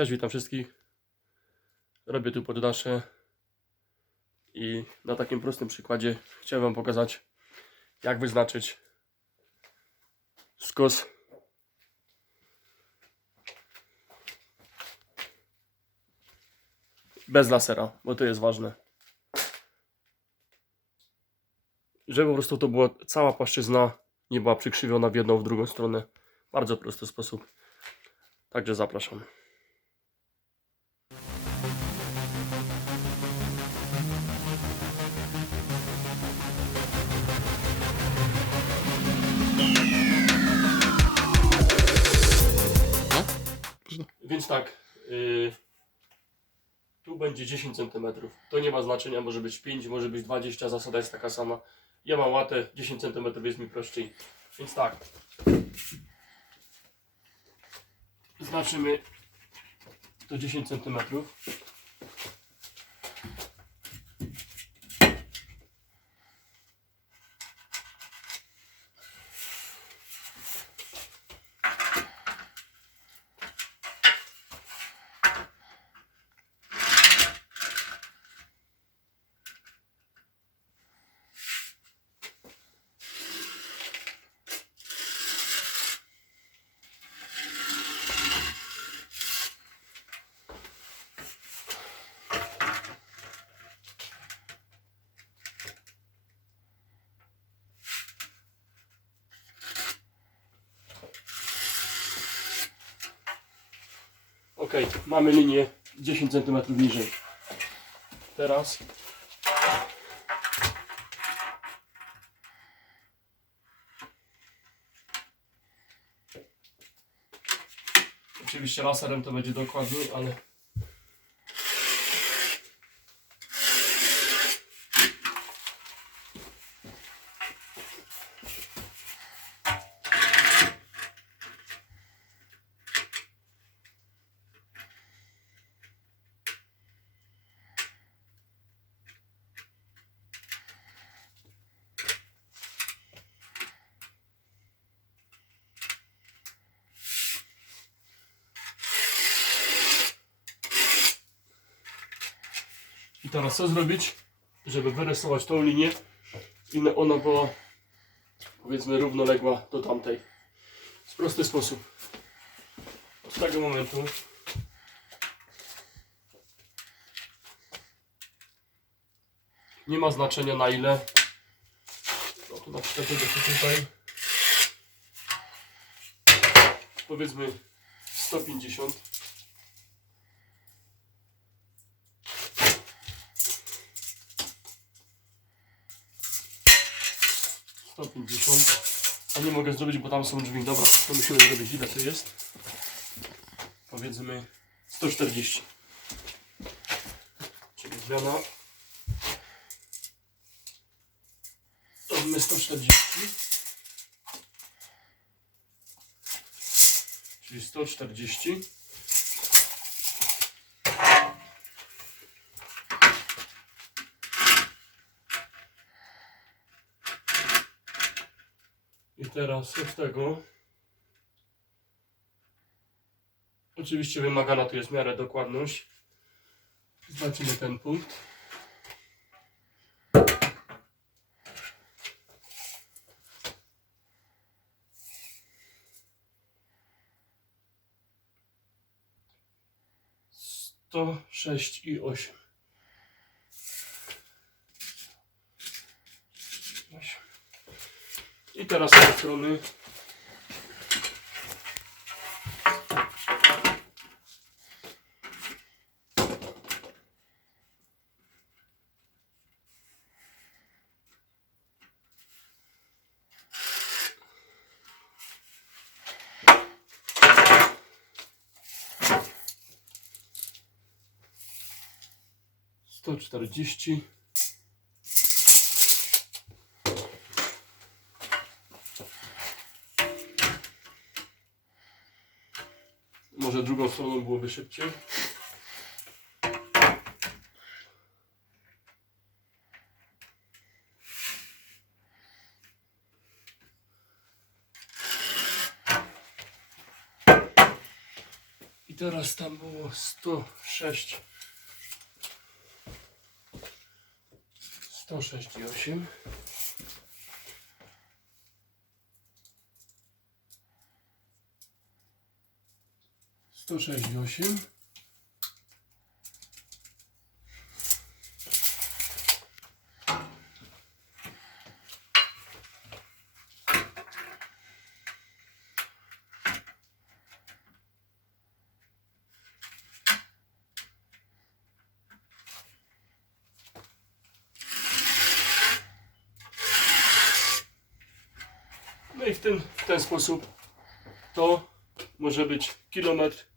Cześć, witam wszystkich. Robię tu poddasze i na takim prostym przykładzie chciałem Wam pokazać, jak wyznaczyć skos bez lasera, bo to jest ważne. Żeby po prostu to była cała płaszczyzna, nie była przykrzywiona w jedną, w drugą stronę. Bardzo prosty sposób. Także zapraszam. Więc tak, yy, tu będzie 10 cm. To nie ma znaczenia, może być 5, może być 20, zasada jest taka sama. Ja mam łatę, 10 cm jest mi prościej. Więc tak. Znaczymy to 10 cm. Ok, mamy linię 10 cm niżej. Teraz Oczywiście laserem to będzie dokładniej, ale I teraz co zrobić, żeby wyrysować tą linię i na- ona była powiedzmy równoległa do tamtej. W prosty sposób. Od tego momentu nie ma znaczenia na ile. No to na przykład tutaj. Powiedzmy 150. Sto pięćdziesiąt. A nie mogę zrobić, bo tam są drzwi. Dobra, to musimy zrobić. Ile to jest? Powiedzmy 140. Czyli zmiana. Robimy 140. Czyli 140. I teraz od tego. Oczywiście wymagana tu jest w miarę dokładność. Zobaczymy ten punkt. Sto sześć i. Osiem. I teraz z strony sto czterdzieści. Może drugą stroną byłoby szybciej. teraz tam było 106. 106 i 8. Sto sześć i osiem. No i w ten, w ten sposób to może być kilometr.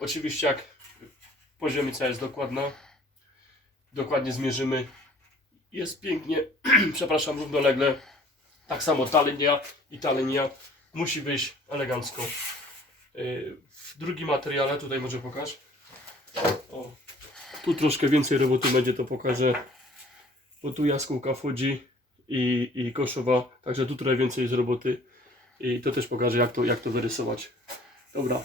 Oczywiście jak poziomica jest dokładna, dokładnie zmierzymy. Jest pięknie, przepraszam, równolegle. Tak samo ta linia i ta linia musi wyjść elegancko. Yy, W drugim materiale, tutaj może pokaż. O, tu troszkę więcej roboty będzie, to pokażę. Bo tu jaskółka wchodzi i, i koszowa, także tu trochę więcej jest roboty i to też pokażę jak to, jak to wyrysować. Dobra,